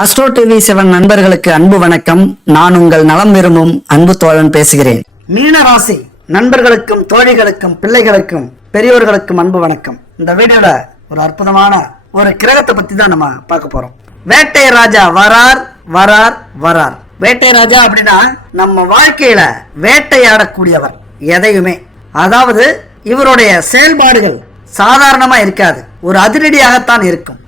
Astro TV seven நண்பர்களுக்கு அன்பு வணக்கம். நான் உங்கள் நலம் விரும்பும் அன்பு தோழன் பேசுகிறேன். மீன ராசி நண்பர்களுக்கும் தோழிகளுக்கும் பிள்ளைகளுக்கும் பெரியோர்களுக்கும் அன்பு வணக்கம். இந்த வீடியோல ஒரு அற்புதமான ஒரு கிரகத்தை பத்தி தான் நம்ம பார்க்க போறோம். வேட்டை ராஜா வரார் வரார் வரார். வேட்டை ராஜா அப்படின்னா நம்ம வாழ்க்கையில வேட்டையாடக்கூடியவர் எதையுமே. அதாவது இவருடைய செயல்பாடுகள் சாதாரணமா இருக்காது. ஒரு அதிரடியாகத்தான் இருக்கும்.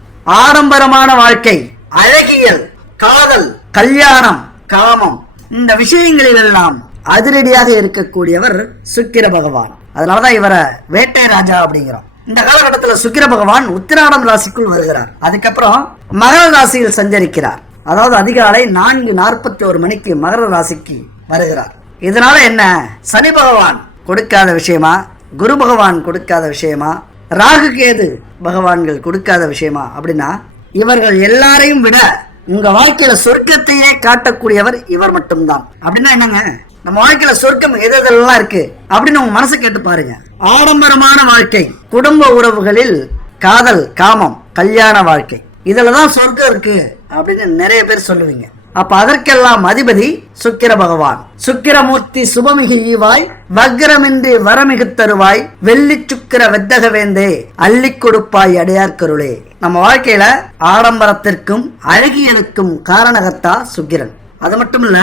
ஆடம்பரமான வாழ்க்கை அழகியல் காதல் கல்யாணம் காமம் இந்த விஷயங்களில் எல்லாம் அதிரடியாக இருக்கக்கூடியவர் சுக்கிர பகவான். அதனாலதான் இவரை வேட்டை ராஜா அப்படிங்கிறோம். இந்த காலகட்டத்துல சுக்கிர பகவான் உத்திராடம் ராசிக்குள் வருகிறார். அதுக்கப்புறம் மகர ராசியில் சஞ்சரிக்கிறார். அதாவது அதிகாலை நான்கு நாற்பத்தி ஒரு மணிக்கு மகர ராசிக்கு வருகிறார். இதனால என்ன? சனி பகவான் கொடுக்காத விஷயமா? குரு பகவான் கொடுக்காத விஷயமா? ராகு கேது பகவான்கள் கொடுக்காத விஷயமா அப்படின்னா இவர்கள் எல்லாரையும் விட உங்க வாழ்க்கையில சொர்க்கத்தையே காட்டக்கூடியவர் இவர் மட்டும்தான். அப்படின்னா என்னங்க? நம்ம வாழ்க்கையில சொர்க்கம் எது எதெல்லாம் இருக்கு? அப்படின்னு உங்க மனசு கேட்டு பாருங்க. ஆடம்பரமான வாழ்க்கை குடும்ப உறவுகளில் காதல் காமம் கல்யாண வாழ்க்கை. இதுலதான் சொர்க்கம் இருக்கு அப்படின்னு நிறைய பேர் சொல்லுவீங்க. அப்ப அதற்கெல்லாம் அதிபதி சுக்கிர பகவான். சுக்கிரமூர்த்தி சுபமிகு ஈவாய் வக்ரமின்றி வரமிகு தருவாய் வெள்ளி சுக்கிர வெத்தக வேந்தே அள்ளி கொடுப்பாய் அடையார்கருளே நம்ம வாழ்க்கையில ஆடம்பரத்திற்கும் அழகியலுக்கும் காரணகத்தா சுக்கிரன். அது மட்டும் இல்ல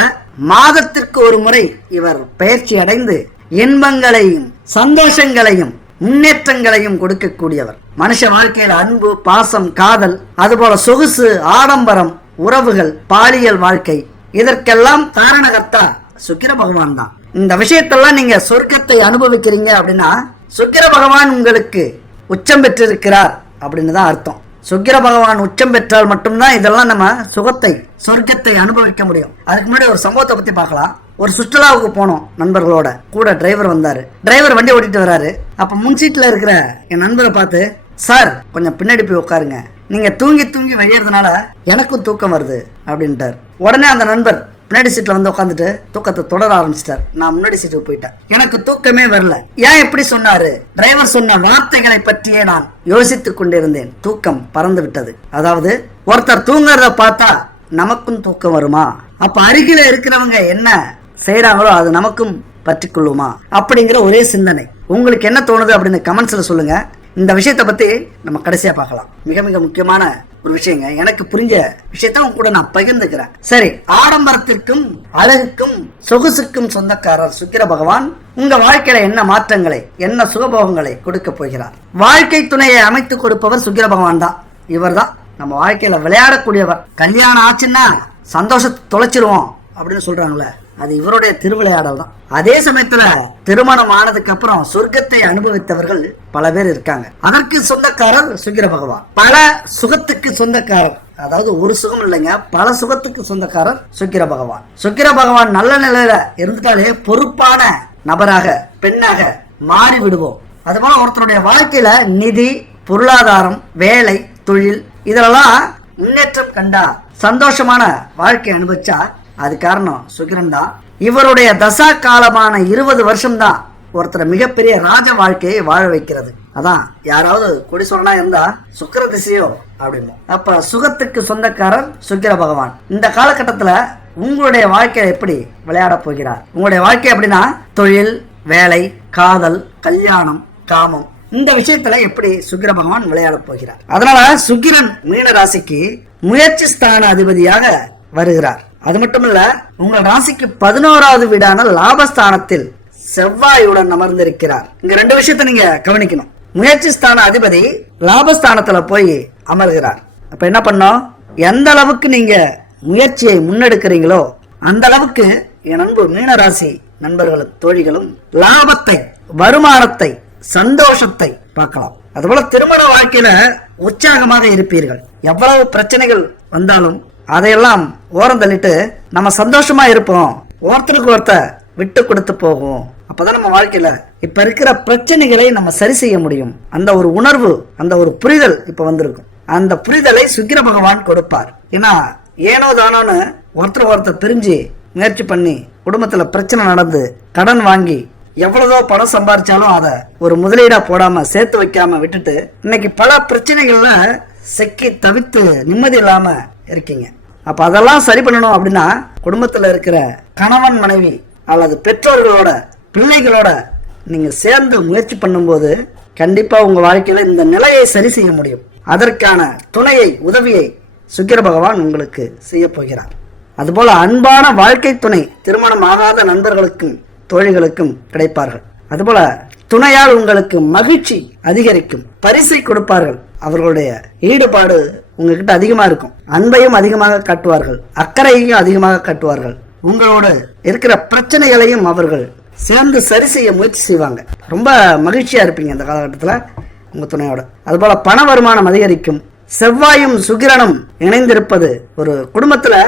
மாதத்திற்கு ஒரு முறை இவர் பயிற்சி அடைந்து இன்பங்களையும் சந்தோஷங்களையும் முன்னேற்றங்களையும் கொடுக்கக்கூடியவர். மனுஷ வாழ்க்கையில அன்பு பாசம் காதல் அதுபோல சொகுசு ஆடம்பரம் உறவுகள் பாலியல் வாழ்க்கை இதற்கெல்லாம் காரணகர்த்தா சுக்கிர பகவான் தான். இந்த விஷயத்தெல்லாம் நீங்க சொர்க்கத்தை அனுபவிக்கிறீங்க அப்படின்னா சுக்கிர பகவான் உங்களுக்கு உச்சம் பெற்றிருக்கிறார் அப்படின்னு தான் அர்த்தம். சுக்கிர பகவான் உச்சம் பெற்றால் மட்டும்தான் இதெல்லாம் நம்ம சுகத்தை சொர்க்கத்தை அனுபவிக்க முடியும். அதுக்கு முன்னாடி ஒரு சம்பவத்தை பத்தி பார்க்கலாம். ஒரு சுற்றுலாவுக்கு போனோம் நண்பர்களோட. கூட டிரைவர் வந்தாரு. டிரைவர் வண்டி ஓட்டிட்டு வராரு. அப்ப முன் சீட்ல இருக்கிற என் நண்பரை பார்த்து சார் கொஞ்சம் பின்னாடி போய் உட்காருங்க. நீங்க தூங்கி தூங்கி வையறதுனால எனக்கும் தூக்கம் வருது அப்படின்ட்டார். உடனே அந்த நண்பர் பின்னாடி சீட்ல வந்து உட்காந்துட்டு தூக்கத்தை தொடர ஆரம்பிச்சிட்டார். நான் முன்னாடி சீட்டுக்கு போயிட்டேன். எனக்கு தூக்கமே வரல. ஏன் எப்படி சொன்னாரு? டிரைவர் சொன்ன வார்த்தைகளை பற்றியே நான் யோசித்துக் கொண்டிருந்தேன். தூக்கம் பறந்து விட்டது. அதாவது ஒருத்தர் தூங்குறத பார்த்தா நமக்கும் தூக்கம் வருமா? அப்ப அருகில இருக்கிறவங்க என்ன செய்யறாங்களோ அது நமக்கும் பற்றிக்கொள்ளுமா அப்படிங்கிற ஒரே சிந்தனை. உங்களுக்கு என்ன தோணுது அப்படின்னு கமெண்ட்ஸ்ல சொல்லுங்க. இந்த விஷயத்தை பத்தி நம்ம கடைசியா பார்க்கலாம். மிக மிக முக்கியமான ஒரு விஷயங்க. எனக்கு புரிஞ்ச விஷயத்த உங்க கூட நான் பகிர்ந்துக்கிறேன். சரி ஆடம்பரத்திற்கும் அழகுக்கும் சொகுசுக்கும் சொந்தக்காரர் சுக்கிர பகவான் உங்க வாழ்க்கையில என்ன மாற்றங்களை என்ன சுகபோகங்களை கொடுக்க போகிறார்? வாழ்க்கை துணையை அமைத்து கொடுப்பவர் சுக்கிர பகவான் தான். இவர்தான் நம்ம வாழ்க்கையில விளையாடக்கூடியவர். கல்யாணம் ஆச்சுன்னா சந்தோஷத்தை தொலைச்சிருவோம் அப்படின்னு சொல்றாங்களே அது இவருடைய திருவிளையாடல் தான். அதே சமயத்துல திருமணம் ஆனதுக்கு அப்புறம் சொர்க்கத்தை அனுபவித்தவர்கள் பல பேர் இருக்காங்க. அதற்கு சொந்தக்காரர் சுக்கிர பகவான். பல சுகத்துக்கு சொந்தக்காரர். அதாவது ஒரு சுகம் இல்லைங்க பல சுகத்துக்கு சொந்தக்காரர் சுக்கிர பகவான். சுக்கிர பகவான் நல்ல நிலையில இருந்துட்டாலே பொறுப்பான நபராக பெண்ணாக மாறி விடுவோம் அதுபோல ஒருத்தருடைய வாழ்க்கையில நிதி பொருளாதாரம் வேலை தொழில் இதெல்லாம் முன்னேற்றம் கண்டா சந்தோஷமான வாழ்க்கை அனுபவிச்சா அது காரணம் சுக்கிரன் தான் இவருடைய தசா காலமான இருபது வருஷம்தான் ஒருத்தரை ஒருத்தர் மிகப்பெரிய ராஜ வாழ்க்கையை வாழ வைக்கிறது. அதான் யாராவது கொடிசொல்லனா இருந்தா சுக்கர திசையோ அப்படின்னு. அப்ப சுகத்துக்கு சொந்தக்காரர் சுக்கிர பகவான். இந்த காலகட்டத்துல உங்களுடைய வாழ்க்கையை எப்படி விளையாட போகிறார்? உங்களுடைய வாழ்க்கை அப்படின்னா தொழில் வேலை காதல் கல்யாணம் காமம். இந்த விஷயத்துல எப்படி சுக்கிர பகவான் விளையாட போகிறார்? அதனால சுக்கிரன் மீன ராசிக்கு முயற்சி ஸ்தான அதிபதியாக வருகிறார். அது மட்டும் இல்ல உங்கள் ராசிக்கு பதினோராவது வீடான லாபஸ்தானத்தில் செவ்வாயுடன் அமர்ந்திருக்கிறார். இங்க ரெண்டு விஷயத்த நீங்க கவனிக்கணும். முயற்சி ஸ்தான அதிபதி லாபஸ்தானத்துல போய் அமர்கிறார். அப்ப என்ன பண்ணோம்? எந்த அளவுக்கு நீங்க முயற்சியை முன்னெடுக்கிறீங்களோ அந்த அளவுக்கு என் அன்பு மீனராசி நண்பர்களும் தோழிகளும் லாபத்தை வருமானத்தை சந்தோஷத்தை பார்க்கலாம். அதுபோல திருமண வாழ்க்கையில உற்சாகமாக இருப்பீர்கள். எவ்வளவு பிரச்சனைகள் வந்தாலும் அதையெல்லாம் ஓரம் தள்ளிட்டு நம்ம சந்தோஷமா இருப்போம். ஒருத்தருக்கு ஒருத்தர் விட்டு கொடுத்து போகும். அப்பதான் நம்ம வாழ்க்கையில இப்ப இருக்கிற பிரச்சனைகளை நம்ம சரி செய்ய முடியும். அந்த ஒரு உணர்வு அந்த ஒரு புரிதல் இப்ப வந்திருக்கும். அந்த புரிதலை சுக்கிர பகவான் கொடுப்பார். ஏன்னா ஏனோ தானோன்னு ஒருத்தர் ஒருத்தர் பிரிஞ்சு முயற்சி பண்ணி குடும்பத்துல பிரச்சனை நடந்து கடன் வாங்கி எவ்வளவோ பணம் சம்பாரிச்சாலும் அதை ஒரு முதலீடா போடாம சேர்த்து வைக்காம விட்டுட்டு இன்னைக்கு பல பிரச்சனைகள்ல செக்கி தவித்து நிம்மதி இல்லாம இருக்கீங்க. அப்ப அதெல்லாம் சரி பண்ணணும் அப்படின்னா குடும்பத்துல இருக்கிற கணவன் மனைவி அல்லது பெற்றோர்களோட பிள்ளைகளோட நீங்க சேர்ந்து முயற்சி பண்ணும்போது கண்டிப்பா உங்க வாழ்க்கையில இந்த நிலையை சரி செய்ய முடியும். அதற்கான துணையை உதவியை சுக்கிர பகவான் உங்களுக்கு செய்ய போகிறார். அதுபோல அன்பான வாழ்க்கை துணை திருமணம் ஆகாத நண்பர்களுக்கும் தோழிகளுக்கும் கிடைப்பார்கள். அதுபோல துணையால் உங்களுக்கு மகிழ்ச்சி அதிகரிக்கும். பரிசை கொடுப்பார்கள். அவர்களுடைய ஈடுபாடு உங்ககிட்ட அதிகமாக இருக்கும். அன்பையும் அதிகமாக காட்டுவார்கள். அக்கறையையும் அதிகமாக காட்டுவார்கள். உங்களோட இருக்கிற பிரச்சனைகளையும் அவர்கள் சேர்ந்து சரி செய்ய முயற்சி செய்வாங்க. ரொம்ப மகிழ்ச்சியாக இருப்பீங்க இந்த காலகட்டத்தில் உங்கள் துணையோட. அதுபோல் பண வருமானம் அதிகரிக்கும். செவ்வாயும் சுகிரனும் இணைந்திருப்பது ஒரு குடும்பத்தில்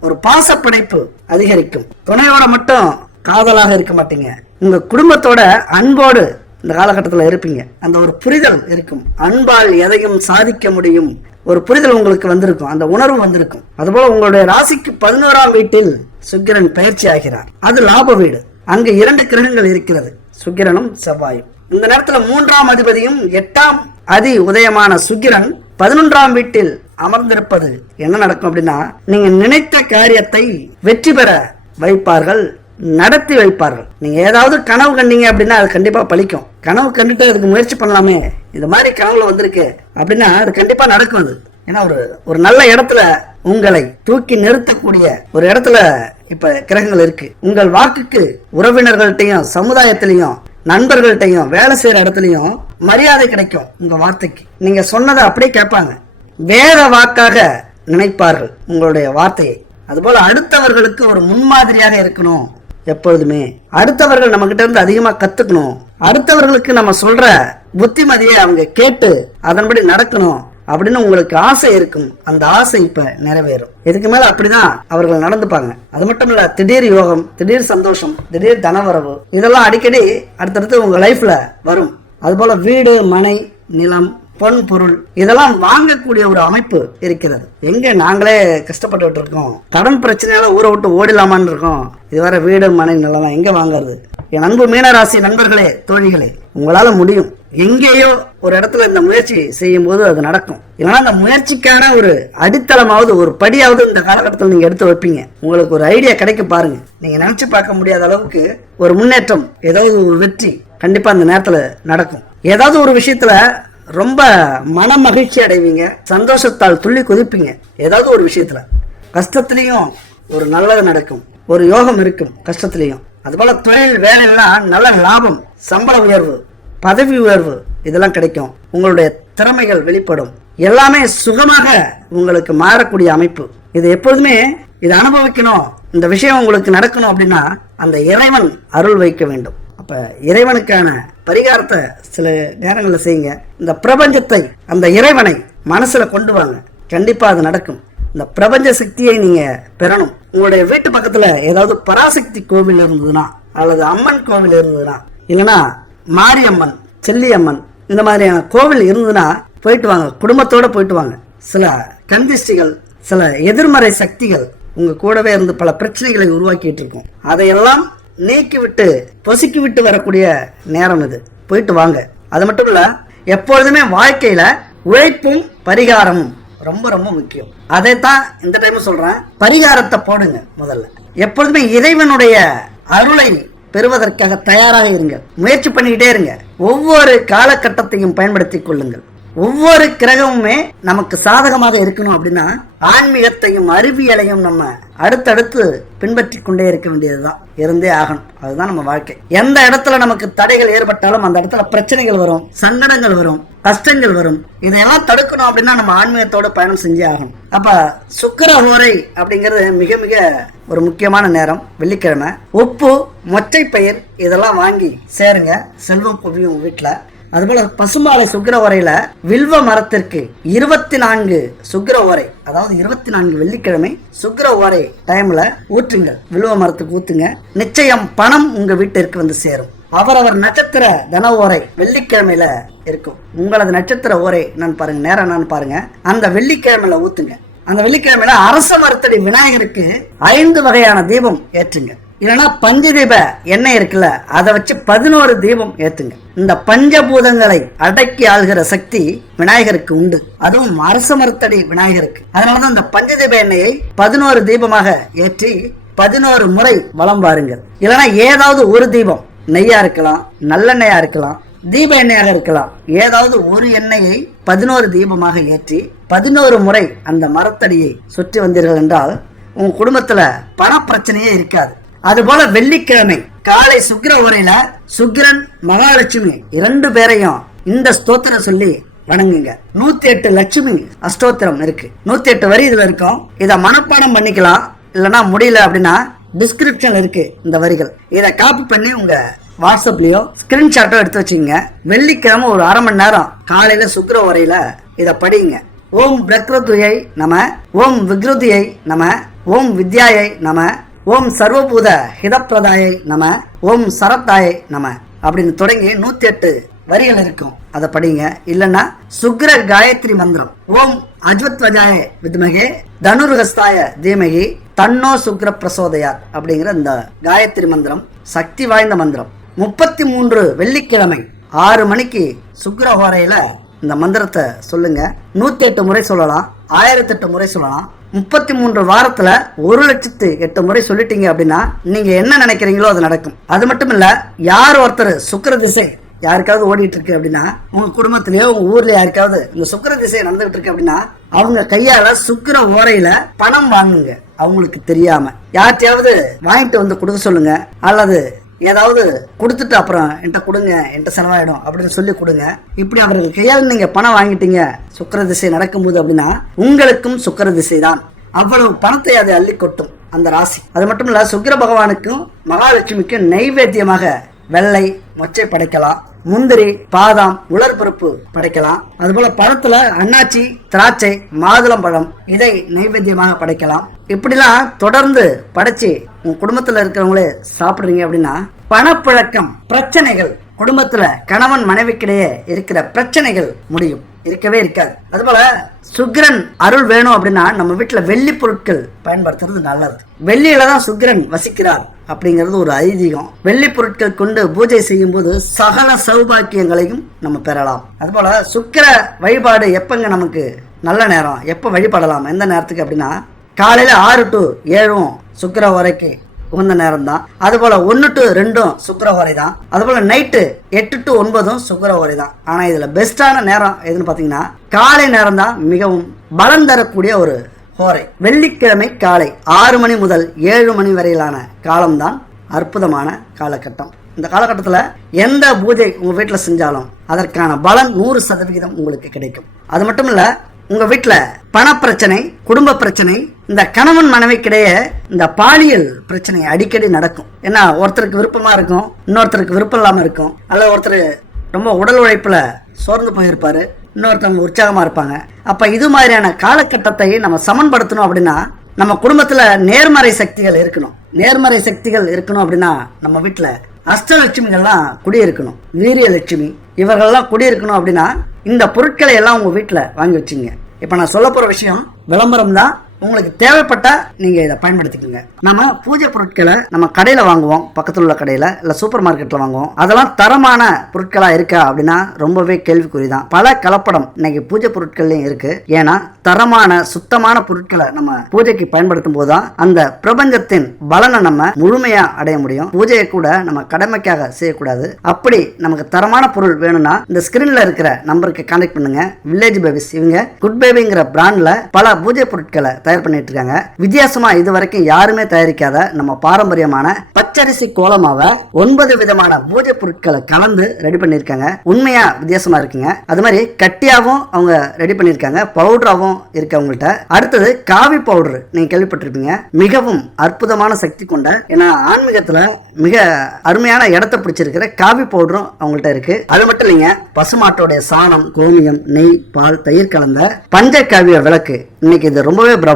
ஒரு பாசப்பிணைப்பு அதிகரிக்கும். துணையோட மட்டும் காதலாக இருக்க மாட்டீங்க. உங்கள் குடும்பத்தோட அன்போடு இந்த காலகட்டத்தில் இருப்பீங்க. அந்த ஒரு புரிதல் இருக்கும். அன்பால் எதையும் சாதிக்க முடியும். ஒரு புரிதல் உங்களுக்கு வந்திருக்கும். அந்த உணர்வு வந்திருக்கும். அதுபோல உங்களுடைய ராசிக்கு பதினோராம் வீட்டில் சுக்கிரன் பயிற்சி ஆகிறார். அது லாப வீடு. அங்கு இரண்டு கிரகங்கள் இருக்கிறது. சுக்கிரனும் செவ்வாயும். இந்த நேரத்தில் மூன்றாம் அதிபதியும் எட்டாம் அதி உதயமான சுக்கிரன் பதினொன்றாம் வீட்டில் அமர்ந்திருப்பது என்ன நடக்கும் அப்படின்னா நீங்க நினைத்த காரியத்தை வெற்றி பெற வைப்பார்கள். நடத்தி வைப்பார்கள். நீங்கள் ஏதாவது கனவு கண்டீங்க அப்படின்னா அது கண்டிப்பாக பழிக்கும். கனவு கண்டுட்டு அதுக்கு முயற்சி பண்ணலாமே. இந்த மாதிரி கனவுல வந்திருக்கு அப்படின்னா அது கண்டிப்பாக நடக்கும் அது. ஏன்னா ஒரு ஒரு நல்ல இடத்துல உங்களை தூக்கி நிறுத்தக்கூடிய ஒரு இடத்துல இப்ப கிரகங்கள் இருக்கு. உங்கள் வாக்குக்கு உறவினர்கள்ட்டையும் சமுதாயத்திலையும் நண்பர்கள்ட்டையும் வேலை செய்யற இடத்துலையும் மரியாதை கிடைக்கும் உங்க வார்த்தைக்கு. நீங்க சொன்னதை அப்படியே கேட்பாங்க. வேற வாக்காக நினைப்பார்கள் உங்களுடைய வார்த்தையை. அதுபோல அடுத்தவர்களுக்கு ஒரு முன்மாதிரியாக இருக்கணும். எப்பொழுதுமே. அடுத்தவர்கள் நம்ம கிட்ட இருந்து அதிகமா கத்துக்கணும். அடுத்தவர்களுக்கு நம்ம சொல்ற புத்திமதியை அவங்க கேட்டு அதன்படி நடக்கணும் அப்படின்னு உங்களுக்கு ஆசை இருக்கும். அந்த ஆசை இப்ப நிறைவேறும். இதுக்கு மேல அப்படிதான் அவர்கள் நடந்துப்பாங்க. அது மட்டும் இல்ல திடீர் யோகம் திடீர் சந்தோஷம் திடீர் தனவரவு இதெல்லாம் அடிக்கடி அடுத்தடுத்து உங்க லைஃப்ல வரும். அதுபோல வீடு மனை நிலம் பொன் பொருள் இதெல்லாம் வாங்கக்கூடிய ஒரு அமைப்பு இருக்கிறது. எங்க நாங்களே கஷ்டப்பட்டு இருக்கோம் கடன் பிரச்சனையால ஊரை விட்டு ஓடிலாமான்னு இருக்கோம். இதுவரை வீடு மனை நிலம் எங்க வாங்குறது? என் அன்பு மீனராசி நண்பர்களே தோழிகளே உங்களால முடியும். எங்கேயோ ஒரு இடத்துல இந்த முயற்சி செய்யும் போது அது நடக்கும். இல்லைன்னா அந்த முயற்சிக்கான ஒரு அடித்தளமாவது ஒரு படியாவது இந்த காலகட்டத்தில் நீங்க எடுத்து வைப்பீங்க. உங்களுக்கு ஒரு ஐடியா கிடைக்க பாருங்க. நீங்க நினைச்சு பார்க்க முடியாத அளவுக்கு ஒரு முன்னேற்றம் ஏதாவது ஒரு வெற்றி கண்டிப்பா அந்த நேரத்துல நடக்கும். ஏதாவது ஒரு விஷயத்துல ரொம்ப மன மகிழ்ச்சி அடைவீங்க. சந்தோஷத்தால் துள்ளி குதிப்பீங்க. ஏதாவது ஒரு விஷயத்துல. கஷ்டத்துலயும் ஒரு நல்லது நடக்கும். ஒரு யோகம் இருக்கும் கஷ்டத்துலயும். அதுபோல தொழில் வேலையெல்லாம் நல்ல லாபம் சம்பள உயர்வு பதவி உயர்வு இதெல்லாம் கிடைக்கும். உங்களுடைய திறமைகள் வெளிப்படும். எல்லாமே சுகமாக உங்களுக்கு மாறக்கூடிய அமைப்பு. இது எப்போதுமே இதை அனுபவிக்கணும். இந்த விஷயம் உங்களுக்கு நடக்கணும் அப்படின்னா அந்த இறைவன் அருள் வைக்க வேண்டும். அப்ப இறைவனுக்கான பரிகாரத்தை சில நேரங்களில் செய்யுங்க. இந்த பிரபஞ்சத்தை அந்த இறைவனை மனசுல கொண்டு வாங்க. கண்டிப்பாக அது நடக்கும். இந்த பிரபஞ்ச சக்தியை நீங்கள் பெறணும். உங்களுடைய வீட்டு பக்கத்தில் ஏதாவது பராசக்தி கோவில் இருந்ததுன்னா அல்லது அம்மன் கோவில் இருந்ததுன்னா இல்லைன்னா மாரியம்மன் செல்லியம்மன் இந்த மாதிரியான கோவில் இருந்ததுன்னா போயிட்டு வாங்க. குடும்பத்தோட போயிட்டு வாங்க. சில கந்திஷ்டிகள் சில எதிர்மறை சக்திகள் உங்க கூடவே இருந்து பல பிரச்சனைகளை உருவாக்கிட்டு இருக்கும். அதையெல்லாம் நீக்கி விட்டு பொசுக்கி விட்டு வரக்கூடிய நேரம் இது. போயிட்டு வாங்க. அது மட்டும் இல்ல எப்பொழுதுமே வாழ்க்கையில உழைப்பும் பரிகாரமும் ரொம்ப ரொம்ப முக்கியம். அதை தான் இந்த டைம் சொல்றேன். பரிகாரத்தை போடுங்க முதல்ல. எப்பொழுதுமே இறைவனுடைய அருளை பெறுவதற்காக தயாராக இருங்கள் முயற்சி பண்ணிக்கிட்டே இருங்க. ஒவ்வொரு காலகட்டத்தையும் பயன்படுத்திக் கொள்ளுங்கள். ஒவ்வொரு கிரகமுமே நமக்கு சாதகமாக இருக்கணும் அப்படின்னா ஆன்மீகத்தையும் அறிவியலையும் நம்ம அடுத்தடுத்து பின்பற்றி கொண்டே இருக்க வேண்டியதுதான். இருந்தே ஆகணும். அதுதான் நம்ம வாழ்க்கை. எந்த இடத்துல நமக்கு தடைகள் ஏற்பட்டாலும் அந்த இடத்துல பிரச்சனைகள் வரும் சங்கடங்கள் வரும் கஷ்டங்கள் வரும் இதையெல்லாம் தடுக்கணும் அப்படின்னா நம்ம ஆன்மீகத்தோட பயணம் செஞ்சே ஆகணும். அப்ப சுக்கர ஹோரை அப்படிங்கிறது மிக மிக ஒரு முக்கியமான நேரம். வெள்ளிக்கிழமை. உப்பு மொச்சை பயிர் இதெல்லாம் வாங்கி சேருங்க. செல்வம் குவியும் வீட்டுல அதுபோல பசுமாலை சுக்கிர உரையில வில்வ மரத்திற்கு இருபத்தி நான்கு சுக்கிர உரை அதாவது இருபத்தி நான்கு வெள்ளிக்கிழமை சுக்கிர உரை டைம்ல ஊற்றுங்க. வில்வ மரத்துக்கு ஊத்துங்க. நிச்சயம் பணம் உங்க வீட்டிற்கு வந்து சேரும். அவரவர் நட்சத்திர தன ஓரை வெள்ளிக்கிழமையில இருக்கும். உங்களது நட்சத்திர ஓரை நான் பாருங்க நேரம் நான் பாருங்க. அந்த வெள்ளிக்கிழமையில ஊத்துங்க. அந்த வெள்ளிக்கிழமையில அரச மரத்தடி விநாயகருக்கு ஐந்து வகையான தீபம் ஏற்றுங்க. இல்லைன்னா பஞ்சதீப எண்ணெய் இருக்குல்ல அதை வச்சு பதினோரு தீபம் ஏத்துங்க. இந்த பஞ்சபூதங்களை அடக்கி ஆள்கிற சக்தி விநாயகருக்கு உண்டு. அதுவும் அரச மரத்தடி விநாயகருக்கு. அதனாலதான் இந்த பஞ்சதீப எண்ணெயை பதினோரு தீபமாக ஏற்றி பதினோரு முறை வலம் பாருங்கள் இல்லைன்னா ஏதாவது ஒரு தீபம் நெய்யா இருக்கலாம் நல்லெண்ணெயா இருக்கலாம் தீப எண்ணெயாக இருக்கலாம் ஏதாவது ஒரு எண்ணெயை பதினோரு தீபமாக ஏற்றி பதினோரு முறை அந்த மரத்தடியை சுற்றி வந்தீர்கள் என்றால் உங்க குடும்பத்துல பண பிரச்சனையே இருக்காது. அதுபோல வெள்ளிக்கிழமை காலை சுக்கிர உரையில சுக்கிரன் மகாலட்சுமி இரண்டு பேரையும் இந்த ஸ்தோத்திரம் சொல்லி வணங்குங்க. நூத்தி எட்டு லட்சுமி அஷ்டோத்திரம் இருக்கு. நூத்தி எட்டு வரி இதுல இருக்கும். இதை மனப்பாடம் பண்ணிக்கலாம். இல்லைன்னா முடியல அப்படின்னா டிஸ்கிரிப்ஷன் இருக்கு இந்த வரிகள். இதை காப்பி பண்ணி உங்க வாட்ஸ்அப்லயோ ஸ்கிரீன்ஷாட்டோ எடுத்து வச்சுங்க வெள்ளிக்கிழமை ஒரு அரை மணி நேரம் காலையில சுக்கிர உரையில இதை படிங்க. ஓம் பிரக்ருதியை நம ஓம் விக்ருதியை நம ஓம் வித்யாயை நம ஓம் சர்வபூத ஹிதப்பிரதாயை நம ஓம் சரத்தாயை நம அப்படின்னு தொடங்கி நூத்தி எட்டு வரிகள் இருக்கும். அதை படிங்க. இல்லைன்னா சுக்ர காயத்ரி மந்திரம். ஓம் அஜ்வத்வஜாய வித்மகே தனுர்ஹஸ்தாய தீமகி தன்னோ சுக்ர பிரசோதயாத் அப்படிங்கிற இந்த காயத்ரி மந்திரம் சக்தி வாய்ந்த மந்திரம். முப்பத்தி மூன்று வெள்ளிக்கிழமை ஆறு மணிக்கு சுக்ர ஹோரையில இந்த மந்திரத்தை சொல்லுங்க. நூத்தி எட்டு முறை சொல்லலாம். ஆயிரத்தி எட்டு முறை சொல்லலாம். முப்பத்தி மூன்று வாரத்தில் ஒரு லட்சத்து எட்டு முறை சொல்லிட்டீங்க அப்படின்னா நீங்கள் என்ன நினைக்கிறீங்களோ அது நடக்கும். அது மட்டும் இல்லை யார் ஒருத்தர் சுக்கிர திசை யாருக்காவது ஓடிட்டு இருக்கு அப்படின்னா உங்க குடும்பத்திலேயோ உங்க ஊர்ல யாருக்காவது இந்த சுக்கிர திசை நடந்துகிட்டு இருக்கு அப்படின்னா அவங்க கையால சுக்கிர ஓரையில பணம் வாங்குங்க. அவங்களுக்கு தெரியாம. யார்ட்டையாவது வாங்கிட்டு வந்து கொடுக்க சொல்லுங்க. அல்லது ஏதாவது கொடுத்துட்டு அப்புறம் என்கிட்ட கொடுங்க என்கிட்ட செலவாயிடும் அப்படின்னு சொல்லி கொடுங்க. இப்படி அவர்கள் கையால் நீங்க பணம் வாங்கிட்டீங்க சுக்கர திசை நடக்கும்போது அப்படின்னா உங்களுக்கும் சுக்கர திசை தான். அவ்வளவு பணத்தை அது அள்ளி கொட்டும் அந்த ராசி. அது மட்டும் இல்ல சுக்கர பகவானுக்கும் மகாலட்சுமிக்கும் நைவேத்தியமாக வெள்ளை மொச்சை படைக்கலாம் முந்திரி பாதாம் உலர்பருப்பு படைக்கலாம். அதுபோல பழத்துல அன்னாச்சி திராட்சை மாதுளம்பழம் இதை நைவேத்தியமாக படைக்கலாம். இப்படிலாம் தொடர்ந்து படைச்சு உங்க குடும்பத்துல இருக்கிறவங்களே சாப்பிடுறீங்க அப்படின்னா பணப்புழக்கம் பிரச்சனைகள் குடும்பத்துல கணவன் மனைவிக்கிடையே இருக்கிற பிரச்சனைகள் முடியும். இருக்கவே இருக்காது. அதுபோல சுக்கிரன் அருள் வேணும் அப்படின்னா நம்ம வீட்டுல வெள்ளி பொருட்கள் பயன்படுத்துறது நல்லது. வெள்ளியில தான் சுக்கிரன் வசிக்கிறார். அப்படிங்கிறது ஒரு ஐதீகம். வெள்ளி பொருட்கள் கொண்டு பூஜை செய்யும் போது சகல சௌபாக்கியங்களையும் நம்ம பெறலாம். அதுபோல சுக்கிர வழிபாடு எப்பங்க நமக்கு நல்ல நேரம்? எப்போ வழிபடலாம்? எந்த நேரத்துக்கு அப்படின்னா காலையில் ஆறு டு ஏழும் சுக்கர வரைக்கும் உகந்த நேரம் தான் அதுபோல் ஒன்று டு ரெண்டும் சுக்கர வரை தான் அதுபோல் நைட்டு எட்டு டு ஒன்பதும் சுக்கர வரை தான் ஆனால் இதில் பெஸ்ட்டான நேரம் எதுன்னு பார்த்தீங்கன்னா காலை நேரம் தான் மிகவும் பலம் தரக்கூடிய ஒரு ஹோரை. வெள்ளிக்கிழமை காலை ஆறு மணி முதல் ஏழு மணி வரையிலான காலம்தான் அற்புதமான காலகட்டம். இந்த காலகட்டத்தில் எந்த பூஜை உங்கள் வீட்டில் செஞ்சாலும் அதற்கான பலன் நூறு சதவிகிதம் உங்களுக்கு கிடைக்கும். அது மட்டும் இல்லை உங்கள் வீட்டில் பணப்பிரச்சனை குடும்ப பிரச்சனை இந்த கணவன் மனைவிக்கிடையே இந்த பாலியல் பிரச்சனை அடிக்கடி நடக்கும். ஏன்னா ஒருத்தருக்கு விருப்பமாக இருக்கும் இன்னொருத்தருக்கு விருப்பம் இல்லாமல் இருக்கும். அல்ல ஒருத்தர் ரொம்ப உடல் உழைப்பில் சோர்ந்து போயிருப்பாரு. இன்னொருத்தவங்க உற்சாகமாக இருப்பாங்க. அப்போ இது மாதிரியான காலகட்டத்தை நம்ம சமன்படுத்தணும் அப்படின்னா நம்ம குடும்பத்தில் நேர்மறை சக்திகள் இருக்கணும். நேர்மறை சக்திகள் இருக்கணும் அப்படின்னா நம்ம வீட்டில் அஷ்டலட்சுமிகள்லாம் குடியிருக்கணும். வீரியலட்சுமி. இவர்கள்லாம் குடியிருக்கணும் அப்படின்னா இந்த பொருட்களை எல்லாம் உங்கள் வீட்டில் வாங்கி வச்சுங்க. இப்போ நான் சொல்ல போகிற விஷயம் விளம்பரம் தான் உங்களுக்கு தேவைப்பட்டா நீங்க இதை பயன்படுத்திக்கோங்க. நம்ம பூஜை பொருட்களை நம்ம கடையில வாங்குவோம் பக்கத்தில் உள்ள கடையில இல்ல சூப்பர் மார்க்கெட்ல வாங்குவோம். அதெல்லாம் தரமான பொருட்களா இருக்கா அப்படின்னா ரொம்பவே கேள்விக்குறி தான் பல கலப்படம் இன்னைக்கு பூஜை பொருட்கள்லயும் இருக்கு. ஏன்னா தரமான சுத்தமான பொருட்களை நம்ம பூஜைக்கு பயன்படுத்தும் போதுதான் அந்த பிரபஞ்சத்தின் பலனை நம்ம முழுமையா அடைய முடியும். பூஜையை கூட நம்ம கடமைக்காக செய்யக்கூடாது. அப்படி நமக்கு தரமான பொருள் வேணும்னா இந்த ஸ்கிரீன்ல இருக்கிற நம்பருக்கு கான்டாக்ட் பண்ணுங்க. வில்லேஜ் பேபிஸ் இவங்க குட் பேபிங்கிற பிராண்ட்ல பல பூஜை பொருட்களை தயார் பண்ணிட்டு இருக்காங்க வித்தியாசமா இது வரைக்கும் யாருமே தயாரிக்காத நம்ம பாரம்பரியமான பச்சரிசி கோலமாவை ஒன்பது விதமான பூஜை பொருட்களை கலந்து ரெடி பண்ணியிருக்காங்க. உண்மையா வித்தியாசமா இருக்குங்க. அது மாதிரி கட்டியாவும் அவங்க ரெடி பண்ணியிருக்காங்க. பவுடராவும் இருக்கு அவங்கள்ட்ட. அடுத்தது காவி பவுடர் நீங்க கேள்விப்பட்டிருப்பீங்க. மிகவும் அற்புதமான சக்தி கொண்ட ஏன்னா ஆன்மீகத்துல மிக அருமையான இடத்தை பிடிச்சிருக்கிற காவி பவுடரும் அவங்கள்ட்ட இருக்கு. அது மட்டும் இல்லைங்க பசுமாட்டோடைய சாணம் கோமியம் நெய் பால் தயிர் கலந்த பஞ்சகாவிய விளக்கு. இன்னைக்கு இது ரொம்பவே பிரபலம்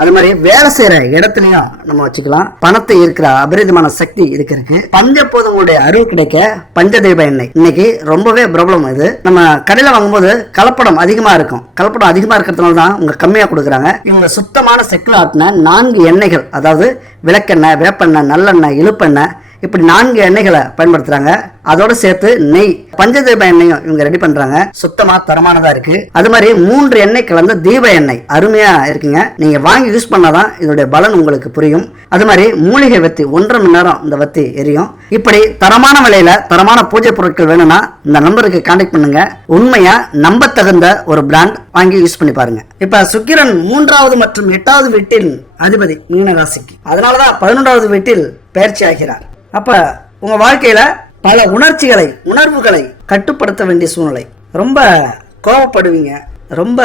அது மாதிரி வேலை செய்யற இடத்துலயும் நம்ம வச்சுக்கலாம். பணத்தை இருக்கிற அபரிதமான சக்தி இதுக்கு இருக்கு. பஞ்சபோதங்களுடைய அருள் கிடைக்க பஞ்சதெய்வ எண்ணெய். இன்னைக்கு ரொம்பவே பிரபலம் இது. நம்ம கடையில வாங்கும்போது கலப்படம் அதிகமா இருக்கும். கலப்படம் அதிகமா இருக்கிறதுனால தான் உங்க கம்மியா கொடுக்குறாங்க. இவங்க சுத்தமான செக்கில் ஆட்டின நான்கு எண்ணெய்கள் அதாவது விளக்கெண்ணெய் வேப்பெண்ணெய் நல்லெண்ணெய் இழுப்பெண்ணெய் இப்படி நான்கு எண்ணெய்களை பயன்படுத்துறாங்க. அதோட சேர்த்து நெய் பஞ்சதீப எண்ணெயும் இவங்க ரெடி பண்றாங்க. சுத்தமா தரமானதா இருக்கு. அது மாதிரி மூன்று எண்ணெய் கலந்த தீப எண்ணெய். அருமையா இருக்குங்க. நீங்க வாங்கி யூஸ் பண்ணாதான் இதோடைய பலன் உங்களுக்கு புரியும். அது மாதிரி மூலிகை வத்தி ஒன்றரை மணி நேரம் இந்த வத்தி எரியும். இப்படி தரமான விலையில தரமான பூஜை பொருட்கள் வேணும்னா இந்த நம்பருக்கு கான்டாக்ட் பண்ணுங்க. உண்மையா நம்ப தகுந்த ஒரு பிராண்ட் வாங்கி யூஸ் பண்ணி பாருங்க. இப்ப சுக்கிரன் மூன்றாவது மற்றும் எட்டாவது வீட்டில் அதிபதி மீனராசிக்கு. அதனாலதான் பதினொன்றாவது வீட்டில் பயிற்சி ஆகிறார். அப்ப உங்க வாழ்க்கையில பல உணர்ச்சிகளை உணர்வுகளை கட்டுப்படுத்த வேண்டிய சூழ்நிலை. ரொம்ப கோவப்படுவீங்க ரொம்ப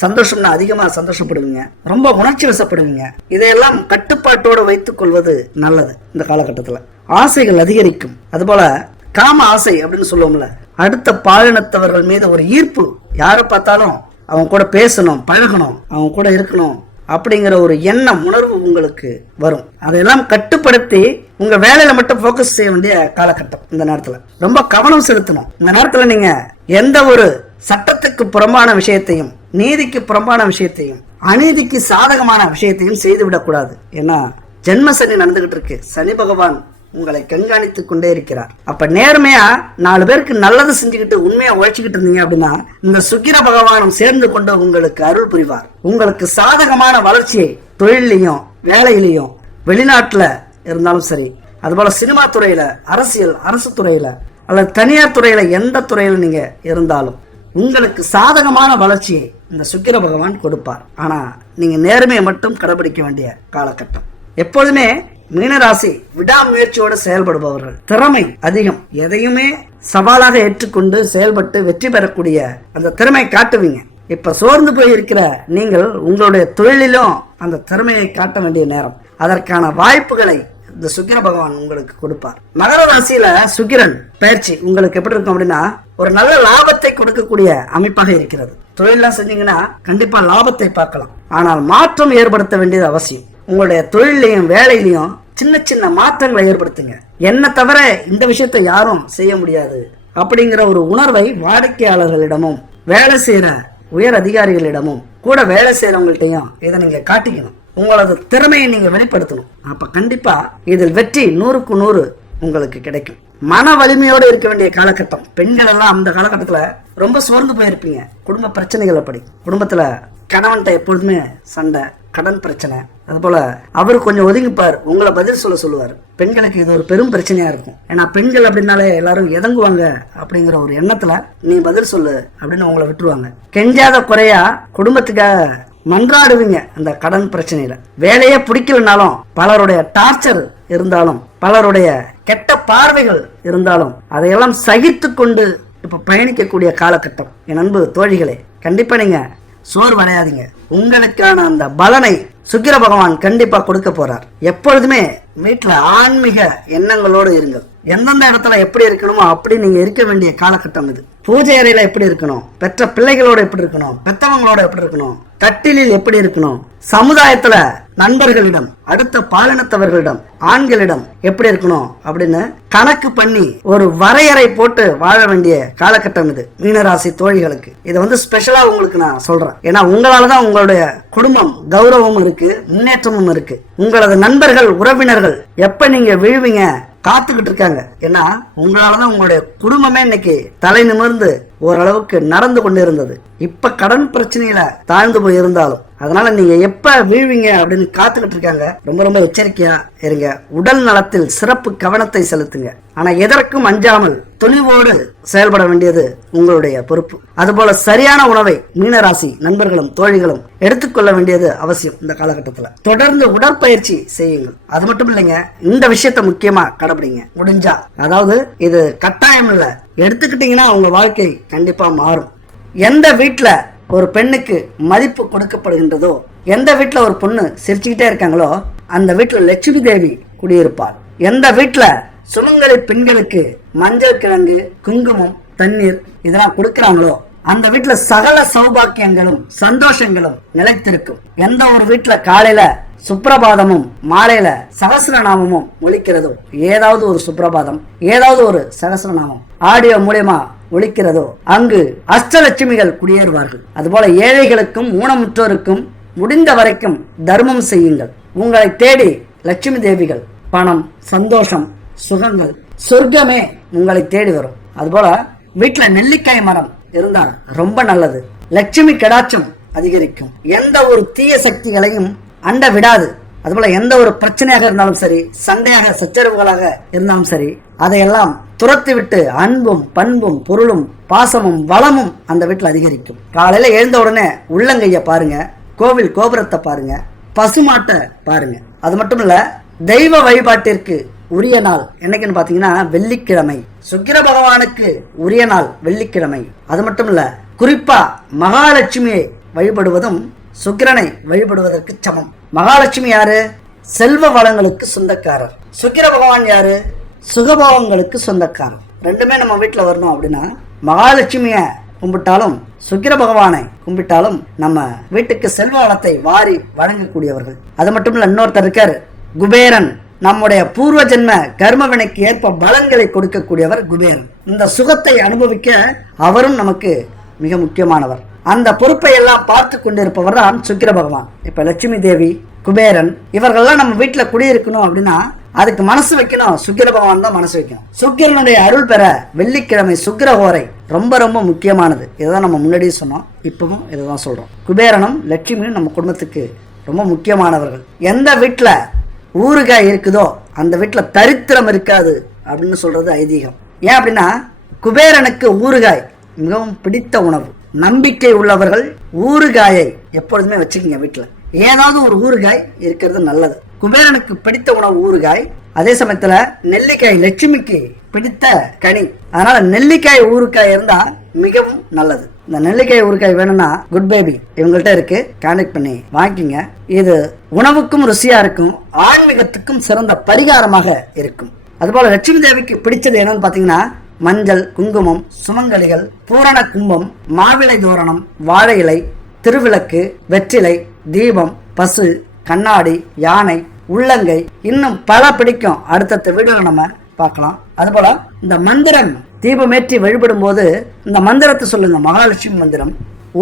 சந்தோஷம்னா அதிகமா சந்தோஷப்படுவீங்க ரொம்ப உணர்ச்சி வசப்படுவீங்க. இதையெல்லாம் கட்டுப்பாட்டோடு வைத்துக் கொள்வது நல்லது இந்த காலகட்டத்தில். ஆசைகள் அதிகரிக்கும். அதுபோல காம ஆசை அப்படின்னு சொல்லுவோம்ல அடுத்த பாலினத்தவர்கள் மீது ஒரு ஈர்ப்பு. யாரை பார்த்தாலும் அவங்க கூட பேசணும் பழகணும் அவங்க கூட இருக்கணும் அப்படிங்கிற ஒரு எண்ணம் உணர்வு உங்களுக்கு வரும். அதையெல்லாம் கட்டுப்படுத்தி உங்க வேலையில மட்டும் ஃபோக்கஸ் செய்ய வேண்டிய காலகட்டம் இந்த நேரத்துல. ரொம்ப கவனம் செலுத்தணும். இந்த நேரத்துல நீங்க எந்த ஒரு சட்டத்துக்கு புறம்பான விஷயத்தையும் நீதிக்கு புறம்பான விஷயத்தையும் அநீதிக்கு சாதகமான விஷயத்தையும் செய்து விடக்கூடாது ஏன்னா ஜென்ம சனி நடந்துகிட்டு இருக்கு. சனி பகவான் உங்களை கண்காணித்துக் கொண்டே இருக்கிறார். அப்ப நேர்மையா நாலு பேருக்கு நல்லது செஞ்சுக்கிட்டு உண்மையா உழைச்சிக்கிட்டு இருந்தீங்க அப்படின்னா இந்த சுக்கிர பகவானும் சேர்ந்து கொண்டு உங்களுக்கு அருள் புரிவார். உங்களுக்கு சாதகமான வளர்ச்சியை தொழிலையும் வேலையிலையும் வெளிநாட்டுல இருந்தாலும் சரி அதுபோல சினிமா துறையில அரசியல் அரசு துறையில அல்லது தனியார் துறையில எந்த துறையில நீங்க இருந்தாலும் உங்களுக்கு சாதகமான வளர்ச்சியை இந்த சுக்கிர பகவான் கொடுப்பார். ஆனா நீங்க நேர்மையை மட்டும் கடைபிடிக்க வேண்டிய காலகட்டம். எப்போதுமே மீனராசி விடாமுயற்சியோடு செயல்படுபவர்கள். திறமை அதிகம். எதையுமே சவாலாக ஏற்றுக்கொண்டு செயல்பட்டு வெற்றி பெறக்கூடிய அந்த திறமை காட்டுவீங்க. இப்ப சோர்ந்து போய் இருக்கிற நீங்கள் உங்களுடைய தொழிலிலும் அந்த திறமையை காட்ட வேண்டிய நேரம். அதற்கான வாய்ப்புகளை இந்த சுக்கிர பகவான் உங்களுக்கு கொடுப்பார். மகர ராசியில சுக்கிரன் பயிற்சி உங்களுக்கு எப்படி இருக்கும் அப்படின்னா ஒரு நல்ல லாபத்தை கொடுக்கக்கூடிய அமைப்பாக இருக்கிறது. தொழிலாம் செஞ்சீங்கன்னா கண்டிப்பா லாபத்தை பார்க்கலாம். ஆனால் மாற்றம் ஏற்படுத்த வேண்டியது அவசியம். உங்களுடைய தொழிலையும் வேலையிலையும் சின்ன சின்ன மாற்றங்களை ஏற்படுத்துங்க. என்ன தவிர இந்த விஷயத்தை யாரும் செய்ய முடியாது அப்படிங்கிற ஒரு உணர்வை வாடிக்கையாளர்களிடமும் வேலை செய்கிற உயர் அதிகாரிகளிடமும் கூட வேலை செய்கிறவங்கள்ட்டையும் இதை நீங்கள் காட்டிக்கணும். உங்களது திறமையை நீங்கள் வெளிப்படுத்தணும். அப்போ கண்டிப்பாக இதில் வெற்றி நூறுக்கு நூறு உங்களுக்கு கிடைக்கும். மன வலிமையோடு இருக்க வேண்டிய காலகட்டம். பெண்கள் எல்லாம் அந்த காலகட்டத்தில் ரொம்ப சோர்ந்து போயிருப்பீங்க. குடும்ப பிரச்சனைகள் அப்படி குடும்பத்தில் கணவன்கிட்ட எப்பொழுதுமே சண்டை கடன் பிரச்சனை. அதுபோல அவர் கொஞ்சம் ஒதுங்கிப்பார். உங்களை பதில் சொல்ல சொல்லுவார். பெண்களுக்கு இது ஒரு பெரும் பிரச்சனையா இருக்கும். ஏன்னா பெண்கள் அப்படின்னாலே எல்லாரும் எதங்குவாங்க அப்படிங்கிற ஒரு எண்ணத்துல நீ பதில் சொல்லு அப்படின்னு உங்களை விட்டுருவாங்க. கெஞ்சாத குறையா குடும்பத்துக்காக மன்றாடுவீங்க அந்த கடன் பிரச்சனையில. வேலையே பிடிக்கலனாலும் பலருடைய டார்ச்சர் இருந்தாலும் பலருடைய கெட்ட பார்வைகள் இருந்தாலும் அதையெல்லாம் சகித்து கொண்டு இப்ப பயணிக்கக்கூடிய காலகட்டம். என் அன்பு தோழிகளே கண்டிப்பா நீங்க சோர்வடையாதீங்க. உங்களுக்கான அந்த பலனை சுக்கிர பகவான் கண்டிப்பா கொடுக்க போறார். எப்பொழுதுமே வீட்டுல ஆன்மீக எண்ணங்களோடு இருங்கள். எந்தெந்த இடத்துல எப்படி இருக்கணுமோ அப்படி நீங்க இருக்க வேண்டிய காலகட்டம் இது. பூஜை அறையில எப்படி இருக்கணும்? பெற்ற பிள்ளைகளோட எப்படி இருக்கணும்? பெத்தவங்களோட எப்படி இருக்கணும்? தட்டிலில் எப்படி இருக்கணும்? சமுதாயத்துல நண்பர்களிடம் அடுத்த பாலினத்தவர்களிடம் ஆண்களிடம் எப்படி இருக்கணும்? அப்படின்னு கணக்கு பண்ணி ஒரு வரையறை போட்டு வாழ வேண்டிய காலகட்டம் இது மீனராசி தோழிகளுக்கு. இதை வந்து ஸ்பெஷலா உங்களுக்கு நான் சொல்றேன். ஏன்னா உங்களாலதான் உங்களுடைய குடும்பம் கௌரவமும் இருக்கு முன்னேற்றமும் இருக்கு. உங்களது நண்பர்கள் உறவினர்கள் எப்ப நீங்க விழுவீங்க? காத்துக்கிட்டு இருக்காங்க. ஏன்னா உங்களாலதான் உங்களுடைய குடும்பமே இன்னைக்கு தலை நிமிர்ந்து ஓரளவுக்கு நடந்து கொண்டு இருந்தது இப்ப கடன் பிரச்சனையில தாழ்ந்து போய் இருந்தாலும் அதனால நீங்க எப்ப வீழ்வீங்க அப்படின்னு காத்துக்கிட்டு இருக்காங்க ரொம்ப ரொம்ப எச்சரிக்கையா இருங்க. உடல் நலத்தில் சிறப்பு கவனத்தை செலுத்துங்க. ஆனா எதற்கும் அஞ்சாமல் துணிவோடு செயல்பட வேண்டியது உங்களுடைய பொறுப்பு. அதுபோல சரியான உணவை மீனராசி நண்பர்களும் தோழிகளும் எடுத்துக்கொள்ள வேண்டியது அவசியம் இந்த காலகட்டத்தில். தொடர்ந்து உடற்பயிற்சி செய்யுங்கள். அது மட்டும் இல்லைங்க இந்த விஷயத்த முக்கியமா கடைபிடிங்க. முடிஞ்சா. அதாவது இது கட்டாயம் இல்லை. எடுத்துக்கிட்டீங்கன்னா அவங்க வாழ்க்கை கண்டிப்பாக மாறும். எந்த வீட்டில் ஒரு பெண்ணுக்கு மதிப்பு கொடுக்கப்படுகின்றதோ எந்த வீட்டில் ஒரு பொண்ணு சிரிச்சுக்கிட்டே இருக்காங்களோ அந்த வீட்டில் லட்சுமி தேவி குடியிருப்பாள் எந்த வீட்டில் சுமங்கலி பெண்களுக்கு மஞ்சள் கிழங்கு குங்குமம் தண்ணீர் இதெல்லாம் கொடுக்குறாங்களோ அந்த வீட்டுல சகல சௌபாக்கியங்களும் சந்தோஷங்களும் நிலைத்திருக்கும். எந்த ஒரு வீட்டுல காலையில சுப்பிரபாதமும் மாலையில சகசிரநாமமும் ஒழிக்கிறதோ ஏதாவது ஒரு சுப்பிரபாதம் ஏதாவது ஒரு சகசிரநாமம் ஆடியோ மூலியமா ஒழிக்கிறதோ அங்கு அஷ்டலட்சுமிகள் குடியேறுவார்கள். அதுபோல ஏழைகளுக்கும் ஊனமுற்றோருக்கும் முடிந்த வரைக்கும் தர்மம் செய்யுங்கள். உங்களை தேடி லட்சுமி தேவிகள் பணம் சந்தோஷம் சுகங்கள் சொர்க்கமே உங்களை தேடி வரும். அதுபோல வீட்டுல நெல்லிக்காய் மரம் இருந்தால் ரொம்ப நல்லது. லட்சுமி கடாட்சம் அதிகரிக்கும். எந்த ஒரு தீய சக்திகளையும் அண்ட விடாது. அதுபோல எந்த ஒரு பிரச்சனையாக இருந்தாலும் சரி சண்டையாக சச்சரவுகளாக இருந்தாலும் சரி அதையெல்லாம் துரத்தி விட்டு அன்பும் பண்பும் பொருளும் பாசமும் வளமும் அந்த வீட்டில் அதிகரிக்கும். காலையில எழுந்த உடனே உள்ளங்கைய பாருங்க கோவில் கோபுரத்தை பாருங்க பசுமாட்டை பாருங்க. அது மட்டும் இல்ல தெய்வ வழிபாட்டிற்கு உரிய நாள் என்னைக்குன்னு பார்த்தீங்கன்னா வெள்ளிக்கிழமை. சுக்கிர பகவானுக்கு உரிய நாள் வெள்ளிக்கிழமை. அது மட்டும் இல்லை குறிப்பாக மகாலட்சுமியை வழிபடுவதும் சுக்கிரனை வழிபடுவதற்கு சமம். மகாலட்சுமி யாரு? செல்வ வளங்களுக்கு சொந்தக்காரர். சுக்கிர பகவான் யாரு? சுகபோகங்களுக்கு சொந்தக்காரர். ரெண்டுமே நம்ம வீட்டில் வரணும் அப்படின்னா மகாலட்சுமிய கும்பிட்டாலும் சுக்கிர பகவானை கும்பிட்டாலும் நம்ம வீட்டுக்கு செல்வ வளத்தை வாரி வழங்கக்கூடியவர்கள். அது மட்டும் இல்லை இன்னொருத்தர் இருக்காரு குபேரன். நம்முடைய பூர்வ ஜென்ம கர்ம வினைக்கு ஏற்ப பலன்களை கொடுக்கக்கூடியவர் குபேரன். இந்த சுகத்தை அனுபவிக்க அவரும் நமக்கு மிக முக்கியமானவர். அந்த பொறுப்பை எல்லாம் பார்த்து கொண்டிருப்பவர் தான் சுக்கிர பகவான். இப்ப லட்சுமி தேவி குபேரன் இவர்கள்லாம் நம்ம வீட்டுல குடியிருக்கணும் அப்படின்னா அதுக்கு மனசு வைக்கணும். சுக்கிர பகவான் தான் மனசு வைக்கணும். சுக்கிரனுடைய அருள் பெற வெள்ளிக்கிழமை சுக்கிர ஹோரை ரொம்ப ரொம்ப முக்கியமானது. இதுதான் நம்ம முன்னாடியே சொன்னோம். இப்பவும் இதுதான் சொல்றோம். குபேரனும் லட்சுமியும் நம்ம குடும்பத்துக்கு ரொம்ப முக்கியமானவர்கள். எந்த வீட்டுல ஊறுகாய் இருக்குதோ அந்த வீட்டில் தரித்திரம் இருக்காது அப்படின்னு சொல்கிறது ஐதீகம். ஏன் அப்படின்னா குபேரனுக்கு ஊறுகாய் மிகவும் பிடித்த உணவு. நம்பிக்கை உள்ளவர்கள் ஊறுகாயை எப்பொழுதுமே வச்சுக்கோங்க வீட்டில். ஏதாவது ஒரு ஊறுகாய் இருக்கிறது நல்லது. குபேரனுக்கு பிடித்த உணவு ஊறுகாய் அதே சமயத்துல நெல்லிக்காய் லட்சுமிக்கு பிடித்த கனி. அதனால நெல்லிக்காய் ஊறுகாய் இருந்தா மிகவும் நல்லது. இந்த நெல்லிக்காய் ஊறுகாய் வேணும்னா குட் பேபி இவங்கள்ட்ட இருக்கு. கான்டாக்ட் பண்ணி வாங்கிக்கிங்க. இது உணவுக்கும் ருசியா இருக்கும் ஆன்மீகத்துக்கும் சிறந்த பரிகாரமாக இருக்கும். அதுபோல லட்சுமி தேவிக்கு பிடிச்சது என்னன்னு பாத்தீங்கன்னா மஞ்சள் குங்குமம் சுமங்கலிகள் பூரண கும்பம் மாவிளை தோரணம் வாழை இலை திருவிளக்கு வெற்றிலை தீபம் பசு கண்ணாடி யானை உள்ளங்கை. இன்னும் பல பிடிக்கும். அடுத்தடுத்த வீடியோல நம்ம பார்க்கலாம். அதுபோல இந்த மந்திரம் தீபமேற்றி வழிபடும் போது இந்த மந்திரத்தை சொல்லுங்க மகாலட்சுமி மந்திரம்.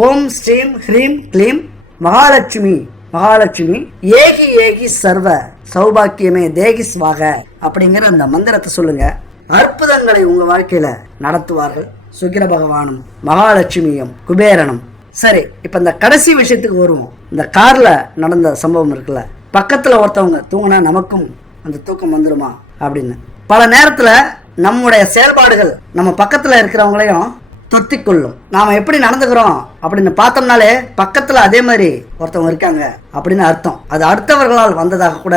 ஓம் ஸ்ரீம் ஹ்ரீம் க்ளீம் மகாலட்சுமி மகாலட்சுமி ஏகி ஏகி சர்வ சௌபாக்கியமே தேகி ஸ்வாக அப்படிங்கிற அந்த மந்திரத்தை சொல்லுங்க. அற்புதங்களை உங்க வாழ்க்கையில நடத்துவார்கள். சுக்கிர பகவானும் மகாலட்சுமியும் குபேரனும். சரி இப்ப இந்த கடைசி விஷயத்துக்கு வருவோம். இந்த கார்ல நடந்த சம்பவம் இருக்குல்ல. பக்கத்துல ஒருத்தவங்க தூங்கினா நமக்கும் அந்த தூக்கம் வந்துருமா அப்படின்னு. பல நேரத்தில் நம்முடைய செயல்பாடுகள் நம்ம பக்கத்தில் இருக்கிறவங்களையும் தொத்திக்கொள்ளும். கொள்ளும் எப்படி நடந்துக்கிறோம் அப்படின்னு பார்த்தோம்னாலே பக்கத்தில் அதே மாதிரி ஒருத்தவங்க இருக்காங்க அப்படின்னு அர்த்தம். அது அடுத்தவர்களால் வந்ததாக கூட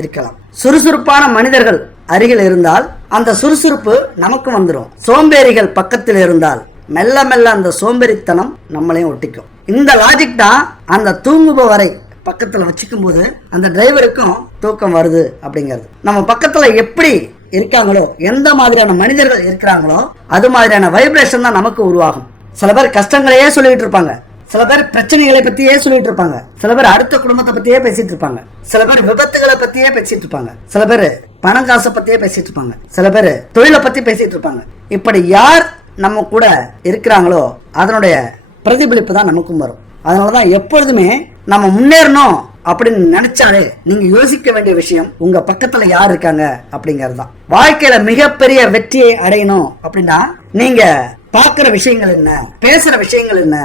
இருக்கலாம். சுறுசுறுப்பான மனிதர்கள் அருகில் இருந்தால் அந்த சுறுசுறுப்பு நமக்கு வந்துடும் சோம்பேறிகள் பக்கத்தில் இருந்தால் மெல்ல மெல்ல அந்த சோம்பேறித்தனம் நம்மளையும் ஒட்டிக்கும். இந்த லாஜிக் தான் அந்த தூங்குபவரை பக்கத்தில் வச்சுக்கும் போது அந்த டிரைவருக்கும் தூக்கம் வருது அப்படிங்கிறது. நம்ம பக்கத்தில் எப்படி இருக்காங்களோ எந்த மாதிரியான மனிதர்கள் இருக்கிறாங்களோ அது மாதிரியான வைப்ரேஷன் தான் நமக்கு உருவாகும். சில பேர் கஷ்டங்களையே சொல்லிட்டு இருப்பாங்க. சில பேர் பிரச்சனைகளை பத்தியே சொல்லிட்டு இருப்பாங்க. சில பேர் அடுத்த குடும்பத்தை பத்தியே பேசிட்டு இருப்பாங்க. சில பேர் விபத்துகளை பத்தியே பேசிட்டு இருப்பாங்க. சில பேர் பணம் காசை பத்தியே பேசிட்டு இருப்பாங்க. சில பேர் தொழிலை பத்தி பேசிட்டு இருப்பாங்க. இப்படி யார் நம்ம கூட இருக்கிறாங்களோ அதனுடைய பிரதிபலிப்பு தான் நமக்கும் வரும். அதனாலதான் எப்பொழுதுமே நம்ம முன்னேறணும். அப்படின்னு நினைச்சாலே நீங்க யோசிக்க வேண்டிய விஷயம் உங்க பக்கத்துல யார் இருக்காங்க அப்படிங்கிறது தான். வாழ்க்கையில மிகப்பெரிய வெற்றியை அடையணும் அப்படின்னா நீங்க பாக்குற விஷயங்கள் என்ன பேசுற விஷயங்கள் என்ன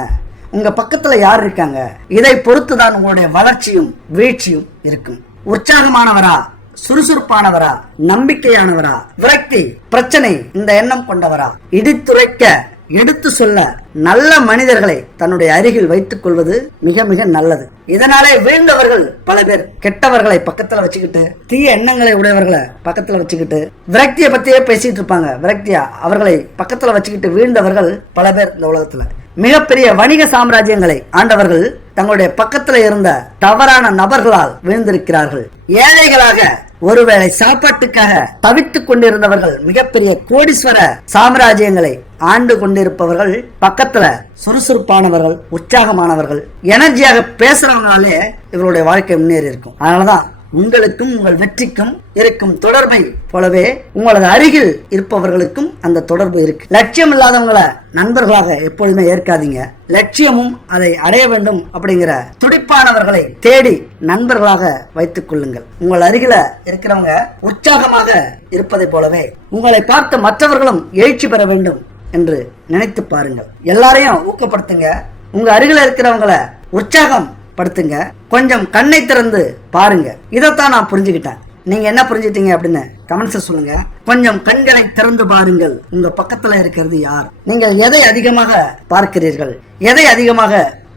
உங்க பக்கத்துல யார் இருக்காங்க இதை பொறுத்து தான் உங்களுடைய வளர்ச்சியும் வீழ்ச்சியும் இருக்கும். உற்சாகமானவரா சுறுசுறுப்பானவரா நம்பிக்கையானவரா விரக்தி பிரச்சனை இந்த எண்ணம் கொண்டவரா இடித்துரைக்க எடுத்து சொல்ல நல்ல மனிதர்களை தன்னுடைய அருகில் வைத்துக் கொள்வது மிக மிக நல்லது. இதனாலே வீழ்ந்தவர்கள் பல பேர் கெட்டவர்களை பக்கத்துல வச்சுக்கிட்டு தீய எண்ணங்களை உடையவர்களை பக்கத்துல வச்சுக்கிட்டு விரக்தியை பத்தியே பேசிட்டு இருப்பாங்க. விரக்தியா அவர்களை பக்கத்துல வச்சுக்கிட்டு வீழ்ந்தவர்கள் பல பேர் இந்த உலகத்துல. மிகப்பெரிய வணிக சாம்ராஜ்யங்களை ஆண்டவர்கள் தங்களுடைய பக்கத்துல இருந்த தவறான நபர்களால் வீழ்ந்திருக்கிறார்கள். ஏழைகளாக ஒருவேளை சாப்பாட்டுக்காக தவித்துக் கொண்டிருந்தவர்கள் மிகப்பெரிய கோடீஸ்வர சாம்ராஜ்யங்களை ஆண்டு கொண்டிருப்பவர்கள் பக்கத்துல சுறுசுறுப்பானவர்கள் உற்சாகமானவர்கள் எனர்ஜியாக பேசுறவங்களாலே இவருடைய வாழ்க்கை முன்னேறி இருக்கும் அதனாலதான் உங்களுக்கும் உங்கள் வெற்றிக்கும் இருக்கும் தொடர்பை போலவே உங்களது அருகில் இருப்பவர்களுக்கும் அந்த தொடர்பு இருக்கு. லட்சியம் இல்லாதவங்களை நண்பர்களாக எப்பொழுதுமே ஏற்காதீங்க. லட்சியமும் அதை அடைய வேண்டும் அப்படிங்கிற துடிப்பானவர்களை தேடி நண்பர்களாக வைத்துக் கொள்ளுங்கள். உங்கள் அருகில இருக்கிறவங்க உற்சாகமாக இருப்பதை போலவே உங்களை பார்த்த மற்றவர்களும் எழுச்சி பெற வேண்டும் என்று நினைத்து பாருங்கள். எல்லாரையும் ஊக்கப்படுத்துங்க. உங்க அருகில இருக்கிறவங்களை உற்சாகம் படுத்துங்க. கொஞ்சம் கண்ணை திறந்து பாருங்க. இதைத்தான் நான் புரிஞ்சுக்கிட்டேன். நீங்க என்ன புரிஞ்சுட்டீங்க அப்படின்னு கமெண்ட்ஸ் சொல்லுங்க. கொஞ்சம் கண்களை திறந்து பாருங்கள். உங்க பக்கத்துல இருக்கிறது யார்? நீங்கள் எதை அதிகமாக பார்க்கிறீர்கள்? எதை அதிகமாக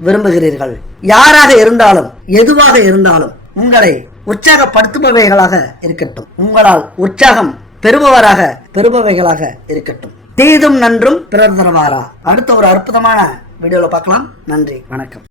விரும்புகிறீர்கள்? யாராக இருந்தாலும் எதுவாக இருந்தாலும் உங்களை உற்சாகப்படுத்துபவைகளாக இருக்கட்டும். உங்களால் உற்சாகம் பெறுபவராக பெறுபவைகளாக இருக்கட்டும். தீதும் நன்றும் பிறர் தரவாரா? அடுத்த ஒரு அற்புதமான வீடியோல பார்க்கலாம். நன்றி. வணக்கம்.